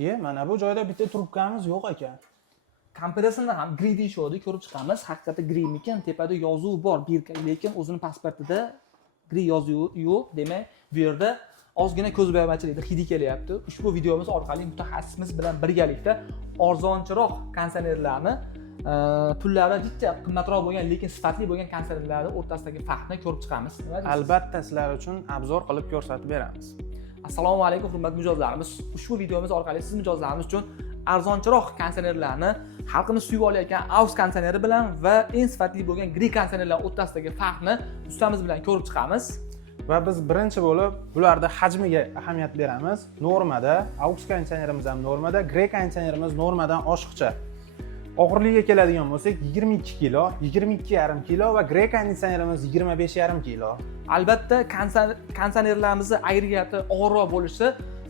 Mana bu joyda bitta trubkamiz yo'q ekan. Kompressorni ham gri deyishadi, ko'rib chiqamiz. Haqiqatda grimikan, tepada yozuv bor, lekin o'zini pasportida gri yozuvi yo'q. Demak, bu yerda ozgina ko'zbo'yamachilikda hidi kelyapti. Ushbu videomiz orqali mutaxassisimiz bilan birgalikda arzonchiroq konditsionerlarni pullari bitta qimmatroq bo'lgan, lekin sifatli bo'lgan konditsionerlarning o'rtasidagi farqni ko'rib chiqamiz. Albatta sizlar uchun obzor qilib ko'rsatib beramiz. Assalomu alaykum hurmatli mijozlarimiz. Ushbu videomiz orqali siz mijozlarimiz uchun arzonchiroq konditsionerlarni, xalqimiz suyib olayotgan AUX konditsioneri bilan va eng sifatli bo'lgan gri konditsionerlar o'rtasidagi farqni ustamiz bilan ko'rib chiqamiz. Va biz birinchi bo'lib bularda hajmiga ahamiyat beramiz. Normada AUX konditsionerimiz ham normada, gri konditsionerimiz normadan oshiqcha. Og'irligiga keladigan bo'lsak 22 kilo, 22,5 kilo va gri konditsionerimiz 25,5 kilo. Albatta, konditsionerlarimizni ayriyati og'irroq bo'lishi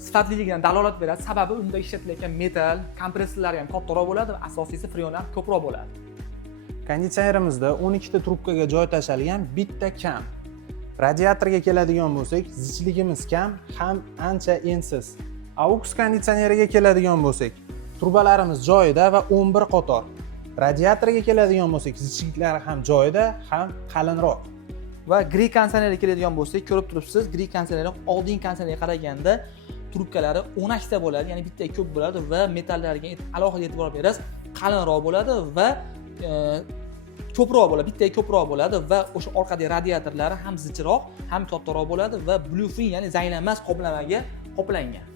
sifatliligidan dalolat beradi. Sababi unda ishlatilayotgan metal, kompressorlar ham kattaroq bo'ladi va asosiysi freonlar ko'proq bo'ladi. Konditsionerimizda 12 ta trubkaga joy tashalgan, bitta kam. Radiatorga keladigan bo'lsak, zichligimiz kam, ham ancha ensiz. AUX konditsioneriga keladigan bo'lsak, trubalarimiz joyida va 11 qator. Radiatorga keladigan bo'lsak, zichliklari ham joyida, ham qalinroq. Va gri konditsionerga keladigan bo'lsak, ko'rib turibsiz, gri konditsioner oldingi konditsionerga qaraganda trubkalari 12 ta bo'ladi, ya'ni bitta ko'p bo'ladi va metallariga alohida e'tibor berasiz, qalinroq bo'ladi va ko'proq bo'ladi, bitta ko'proq bo'ladi va o'sha orqadagi radiatorlari ham zichroq, ham kattaroq bo'ladi va bluefin, ya'ni zanglanmas qoplamaga qoplangan.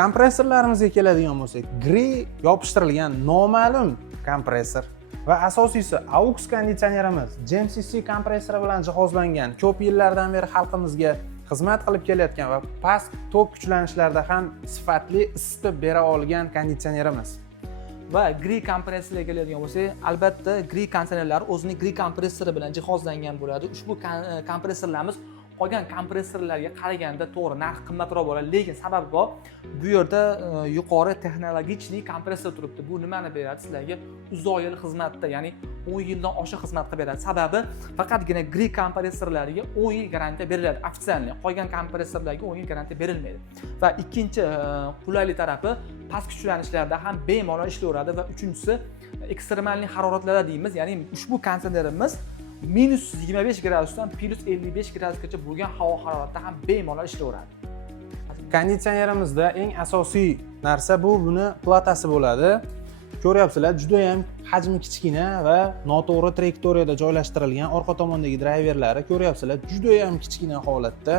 Kompressorlarimizga keladigan bo'lsak, gri yopishtirilgan noma'lum kompressor va asosiysi AUX konditsionerimiz JMCC kompressori bilan jihozlangan, ko'p yillardan beri xalqimizga xizmat qilib kelayotgan va past tok kuchlanishlarda ham sifatli isitib bera olgan konditsionerimiz. Va gri kompressorga keladigan bo'lsak, albatta gri konditsionerlar o'zining gri kompressori bilan jihozlangan bo'ladi. Ushbu kompressorlarimiz qolgan kompressorlarga qaraganda to'g'ri narx qimmatroq bo'ladi, lekin sababi bor. Bu yerda yuqori texnologichli kompressor turibdi. Bu nimani beradi sizlarga? Uzoq yil xizmatda, ya'ni 10 yildan oshiq xizmat qilib beradi. Sababi faqatgina gri kompressorlarga 10 yil garantiya beriladi ofisialni. Qolgan kompressorlarga 10 yil garantiya berilmaydi. Va ikkinchi qulaylik tarafi past kuchlanishlarda ham bemalol ishlayveradi va uchinchisi ekstremalniy haroratlarda deymiz, ya'ni ushbu konditsionerimiz minus 25 gradusdan plus 55 gradusgacha bo'lgan havo haroratida ham bemalol ishlayveradi. Konditsionerimizda eng asosiy narsa buni platasi bo'ladi. Ko'ryapsizlar, juda ham hajmi kichkina va noto'g'ri trayektoriyada joylashtirilgan orqa tomondagi drayverlari ko'ryapsizlar, juda ham kichkina holatda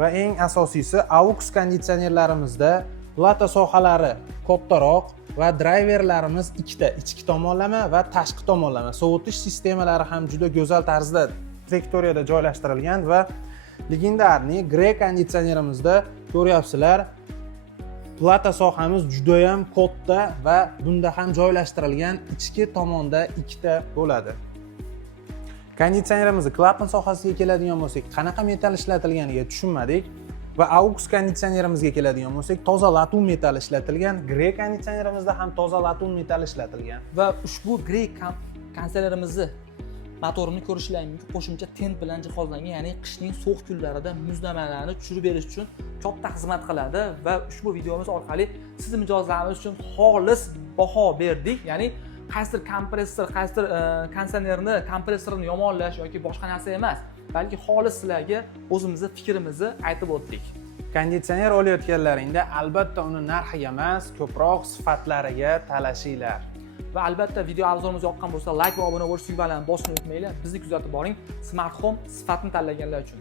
va eng asosiysi AUX konditsionerlarimizda plata sohalari kattaroq va drayverlarimiz ikkita, ichki tomonlama va tashqi tomonlama. Sovutish sistemalari ham juda go'zal tarzda trayektoriyada joylashtirilgan va legendarniy gri konditsionerimizda ko'ryapsizlar, plata sohamiz juda ham katta va bunda ham joylashtirilgan ichki tomonda ikkita bo'ladi. Konditsionerimizning klapan sohasiga keladigan bo'lsak, qanaqa metal ishlatilganiga tushunmadik. Va AUX konditsionerimizga keladigan bo'lsak, toza latun metal ishlatilgan, gri konditsionerimizda ham toza latun metal ishlatilgan. Va ushbu gri konditsionerimizni motorini ko'rishlaring mumkin, qo'shimcha tent bilan jihozlangan, ya'ni qishning sovuq kunlarida muzlamalarni tushirib berish uchun katta xizmat qiladi va ushbu videomiz orqali siz mijozlarimiz uchun xolis baho berdik, ya'ni qaysidir kompressor, qaysidir konditsionerni kompressorini yomonlash yoki boshqa narsa emas, balki xolis sizlarga o'zimizning fikrimizni aytib o'tdik. Konditsioner olayotganlaringda albatta uni narxiga emas, ko'proq sifatlariga talashinglar. Va albatta video arzonimiz yoqqan bo'lsa, like va obuna bo'lish tugmalarini bosishni unutmanglar. Bizni kuzatib boring. Smart Home sifatni tanlaganlar uchun.